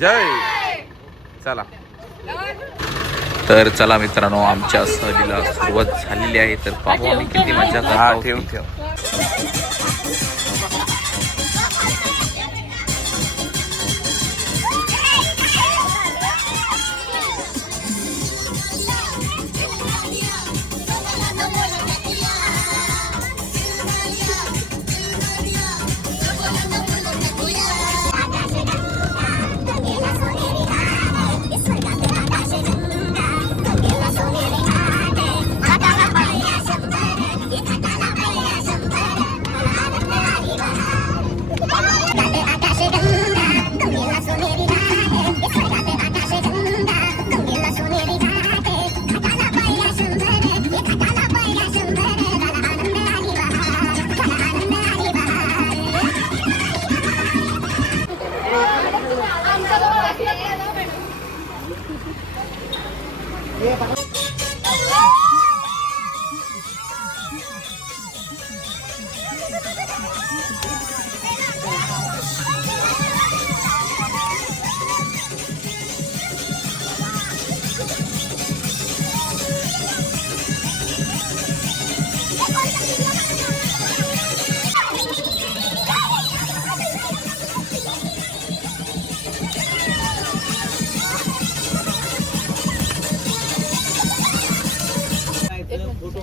जय. चला तर चला मित्रांनो, आमच्या सहलीला सुरुवात झालेली आहे. तर पाहू आम्ही किती मजा करतो. ठेव.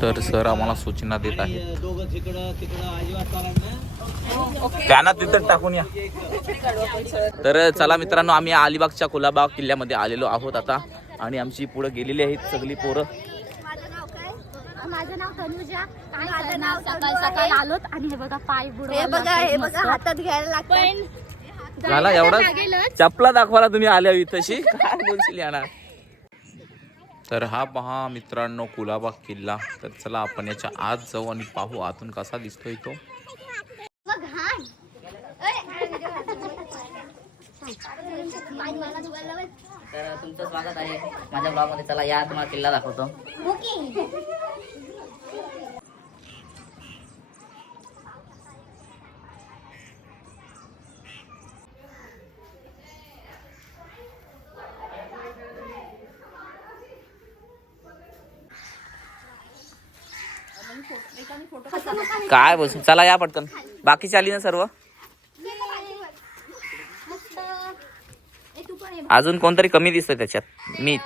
तर सर आम्हाला सूचना देत आहेत. त्यांना तिथं टाकून या. तर चला मित्रांनो, आम्ही अलिबागच्या कुलाबा किल्ल्यामध्ये आलेलो आहोत आता, आणि आमची पुढे गेलेली आहेत सगळी पोरं. माझं नाव तनुजा. माझं नाव सकाळी आलोत आणि हे बघा पाय बुडवले. हे बघा हातात घ्यायला लागतं. झाला एवढा. चपला दाखवायला तुम्ही आल्या तशी काय बोलशील याना. तर हा पहा मित्रांनो कुलाबा किल्ला. तर चला आपण याच्या आत जाऊ आणि पाहू आतून कसा दिसतोय तो. तर तुमचं स्वागत आहे माझ्या ब्लॉग मध्ये. चला या तुम्हाला किल्ला दाखवतो. काय बोल. चला या पटकन. बाकीची आली ना सर्व. अजून कोणतरी कमी दिसतोय त्याच्यात. मीच.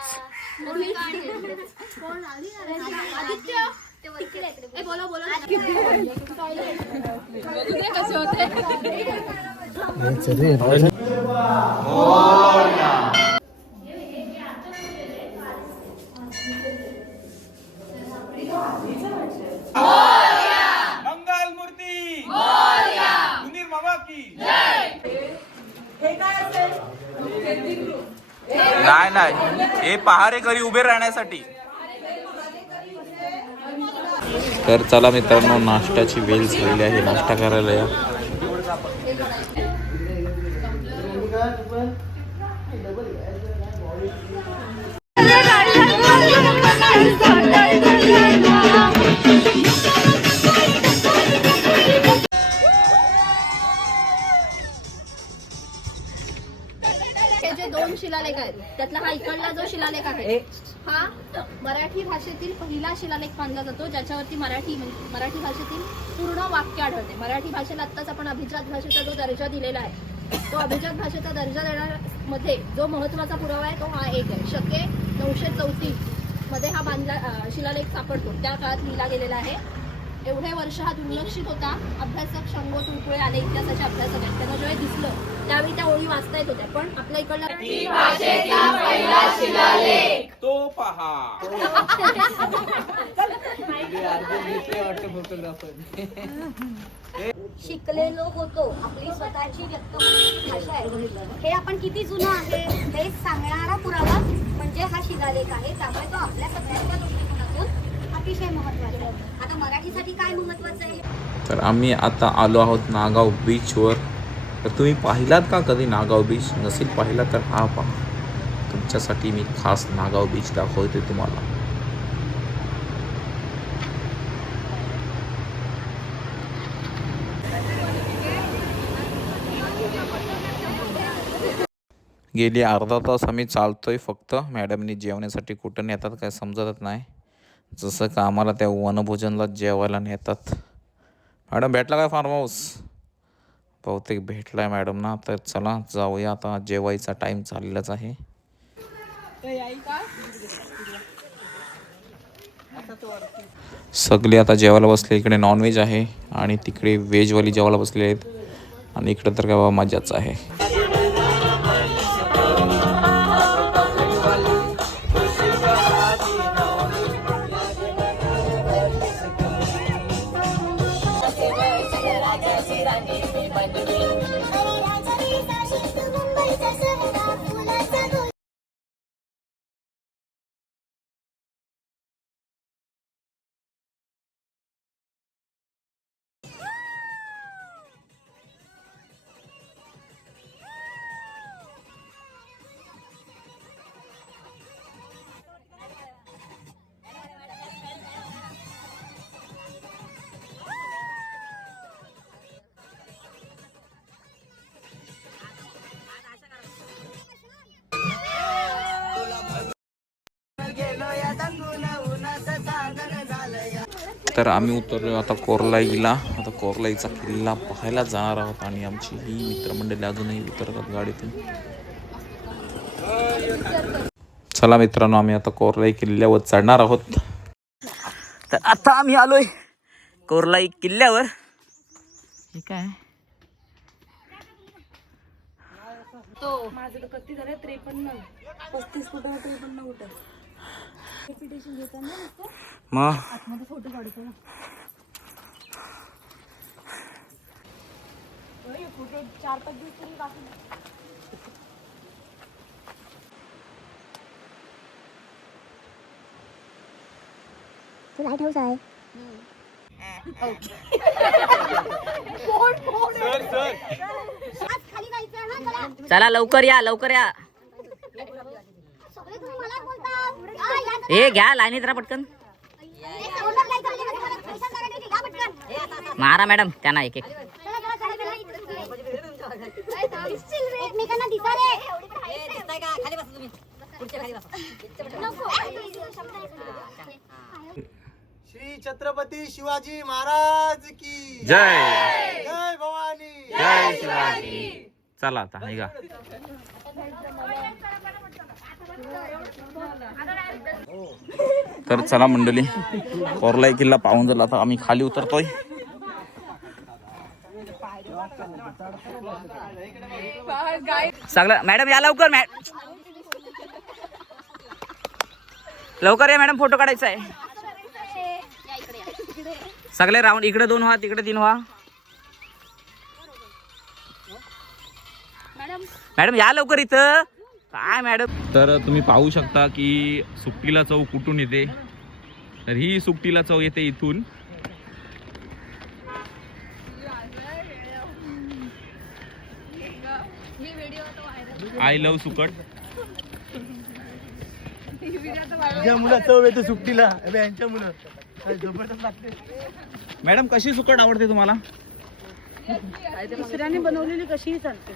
मंगल मूर्ती मुनीर मामा की नाही हे पहारेकरी उभे राहण्यासाठी. तर चला मित्रांनो, नाश्त्याची वेळ झालेली आहे. नाश्ता करायला या. हे जे 2 शिलालेख आहेत त्यातला हा इकडला जो शिलालेख आहे हा मराठी भाषेतील पहिला शिलालेख मानला जातो, ज्याच्यावरती मराठी भाषेतील पूर्ण वाक्य आढळते. मराठी भाषेला आत्ताच आपण अभिजात भाषेचा जो दर्जा दिलेला आहे, तो अभिजात भाषेचा दर्जा देण्यामध्ये जो महत्त्वाचा पुरावा आहे तो हा एक आहे. शके 934 मध्ये हा शिलालेख सापडतो. त्या काळात लिहिला गेलेला आहे. एवढे वर्ष हा दुर्लक्षित होता. अभ्यासक शंभो तुळपुळे आले, इतिहासाचे अभ्यासक आहेत, त्यांना जेव्हा दिसलं त्यावेळी त्या ओळी वाचता येत होत्या. पण आपल्या इकडला तो पहा. शिकलेलो होतो, आपली स्वतःची व्यक्तिमत्वाची भाषा आहे. हे आपण किती जुनं आहे हे सांगणारा पुरावा म्हणजे हा शिलालेख आहे. त्यामुळे तो आपल्या सगळ्यांच्या दृष्टिकोनातून अतिशय महत्त्वाचा आहे. आता मराठीसाठी काय महत्त्वाचं आहे? तर आम्ही आता आलो आहोत नागाव बीचवर. तर तुम्ही पाहिलात का कधी नागाव बीच? नसेल पाहिला तर हा पहा. तुमच्यासाठी मी खास नागाव बीच दाखवते तुम्हाला. गेली अर्धा तास आम्ही चालतोय फक्त. मॅडमनी जेवण्यासाठी कुठं नेतात काय समजतच नाही. जसं का आम्हाला त्या वनभोजनला जेवायला नेतात. मॅडम भेटला काय फार्म हाऊस? बहुतेक भेटलाय मॅडम ना. तर चला जाऊया आता, जेवायचा टाईम चाललेलाच आहे. सगळे आता जेवायला बसले. इकडे नॉनव्हेज आहे आणि तिकडे व्हेजवाली जेवायला बसले आहेत. आणि इकडे तर काय बाबा मजाच आहे. तर आम्ही उतरलो आता कोरलाईला. आता कोरलाईचा किल्ला पाहायला जाणार आहोत आणि आमची ही मित्रमंडळी अजूनही उतरतात गाडीतून. चला मित्रांनो, आम्ही आता कोरलाई किल्ल्यावर चढणार आहोत. तर आता आम्ही आलोय कोरलाई किल्ल्यावर. हे काय माझं तर किती झालं 53 35 कुठं 53 कुठं रेप्युटेशन घेताना मग आतमध्ये फोटो काढतो ना. फोटो 4-5 दिवस तरी बाकी. लाईट हाऊस आहे. चला लवकर या लवकर या. हे घ्या लाईनीत राहा पटकन. मारा मॅडम त्यांना एक एक. एकमेकांना दिसा रे. श्री छत्रपती शिवाजी महाराज की जय जय भवानी. जय शिवाजी. चला आता निघा. तर चला मंडळी, कोरलाई किल्ला पाहून झाला. आता आम्ही खाली उतरतोय. सगळं मॅडम या लवकर. लवकर या मॅडम, फोटो काढायचा आहे. सगळे राऊंड इकडे 2 व्हा, तिकडे 3 व्हा. मॅडम या लवकर इथं. काय मॅडम. तर तुम्ही पाहू शकता की सुट्टीला चव कुठून येते. तर ही सुट्टीला चव येते इथून. I love sukat. तुझ्या मुलं चव येते सुट्टीला. यांच्या मुलं जबरदस्त लागते. मॅडम कशी सुकट आवडते तुम्हाला? दुसऱ्याने बनवलेली कशीही चालते.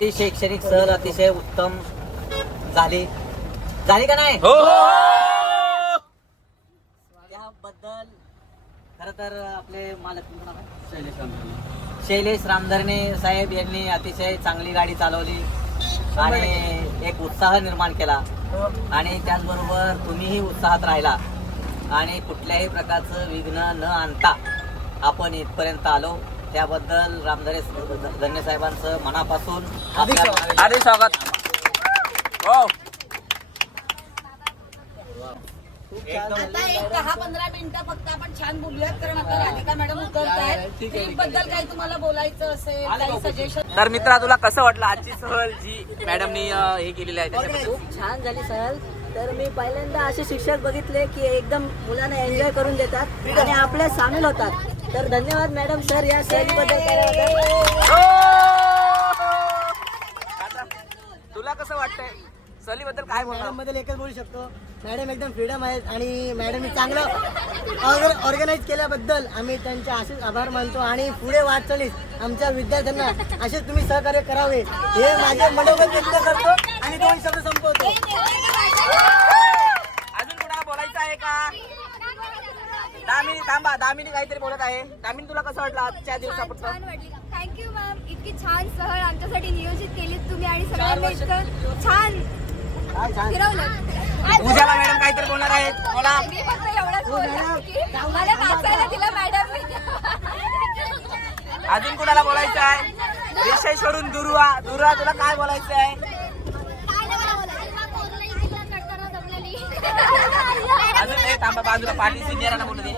ती शैक्षणिक सहल अतिशय उत्तम झाली का नाही? त्याबद्दल खर तर आपले मालक शैलेश रामधरणे साहेब यांनी अतिशय चांगली गाडी चालवली आणि एक उत्साह निर्माण केला. आणि त्याचबरोबर तुम्हीही उत्साहात राहिला आणि कुठल्याही प्रकारचं विघ्न न आणता आपण इथपर्यंत आलो. त्याबद्दल रामधरणे साहेबांचं मनापासून हार्दिक स्वागत. आता एक 10-15 मिनिटं फक्त आपण छान बोलूयात, कारण आता राधिका मॅडम उतरतायत. ट्रिप बद्दल काही तुम्हाला बोलायचं असेल, काही सजेशन. तर मित्रा, तुला कसं वाटलं आजची सहल जी मॅडमनी हे केलेली आहे त्याच्याबद्दल? खूप छान झाली सहल. तर मी पहिल्यांदा असे शिक्षक बघितले की एकदम मुलांना एन्जॉय करून देतात आणि आपले सामील होतात. तर धन्यवाद मॅडम सर या सहलीबद्दल केल्याबद्दल. आता तुला कसं वाटतंय सहलीबद्दल काय बोलणार? मॅडम बद्दल एकच बोलू शकतो, मॅडम एकदम फ्रीडम आहेत आणि मॅडमनी चांगलं ऑर्गनाईज केल्याबद्दल आम्ही त्यांचे असेच आभार मानतो आणि पुढे वाटचालीस आमच्या विद्यार्थ्यांना असे तुम्ही सहकार्य करावे हे माझे मनोगत व्यक्त करतो आणि 2 शब्द संपवतो. अजून कोणाला बोलायचं आहे का? दामिनी थांबा, दामिनी काहीतरी बोलत आहे. दामिनी तुला कसं वाटलं आजच्या दिवसापासून? थँक्यू मॅम, इतकी छान सहल आमच्यासाठी नियोजित केलीत तुम्ही आणि सगळ्यांनी इतकं छान फिरवलं. पूजाला मॅडम काहीतरी बोलणार आहेत. बोला. मी फक्त एवढंच बोलणार की मला नाचायला दिलं मॅडम. अजून कोणाला बोलायचं आहे? विषय सोडून दुर्वा तुला काय बोलायचं आहे? अजून नाही, थांबा बाजूला पाटील सिनियरांना बोलू दे.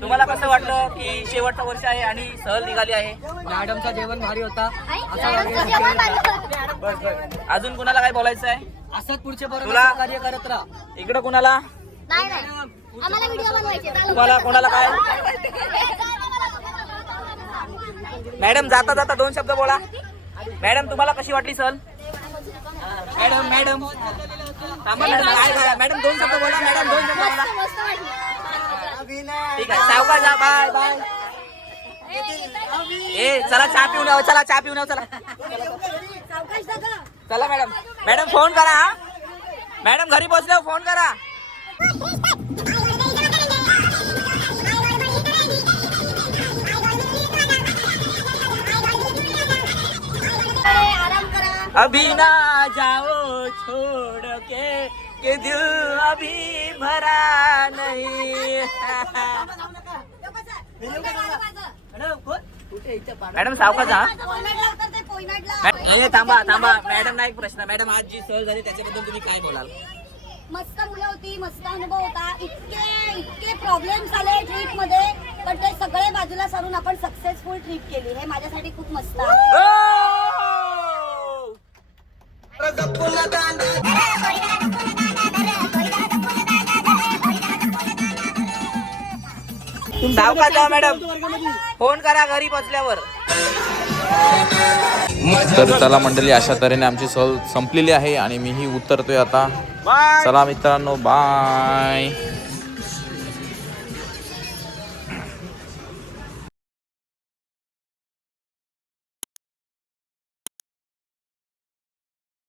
तुम्हाला कसं वाटलं की शेवटचं वर्ष आहे आणि सहल निघाली आहे? मॅडमचं जेवण भारी होता. बस. अजून कोणाला काय बोलायचं आहे? असंच पुढचे बरोबर तुला? कार्य करत राहा. इकडं कोणाला? नाही आम्हाला व्हिडिओ बनवायचे. तुम्हाला कोणाला काय? मॅडम जाता जाता 2 शब्द बोला. मॅडम तुम्हाला कशी वाटली सहल? मॅडम थांबा मॅडम, काय बोला? मॅडम 2 शब्द बोला. मॅडम 2 शब्द बोला. मस्त वाटलं. ठीक आहे, सावकाश जा. Bye bye. ए चला चहा पिऊन यावं, चला चला मॅडम फोन करा हा. मॅडम घरी पोहोचल्यावर फोन करा. आराम करा. अभी ना जाओ छोड़ के दिल अभी भरा नहीं. मॅडम सावकाश जा. थांबा मॅडम ना एक प्रश्न. मॅडम आज जी सहल झाली त्याच्याबद्दल तुम्ही काय बोलाल? मस्त मुलं होती, मस्त अनुभव होता. इतके प्रॉब्लेम्स आले ट्रिप मध्ये, पण ते सगळे बाजूला सारून आपण सक्सेसफुल ट्रिप केली. हे माझ्यासाठी खूप मस्त आहे. सावकाश जा मॅडम, फोन करा घरी पोहोचल्यावर. तर चला मंडळी, अशा तऱ्हेने आमची सहल संपलेली आहे आणि मीही उतरतोय आता. चला मित्रांनो, बाय.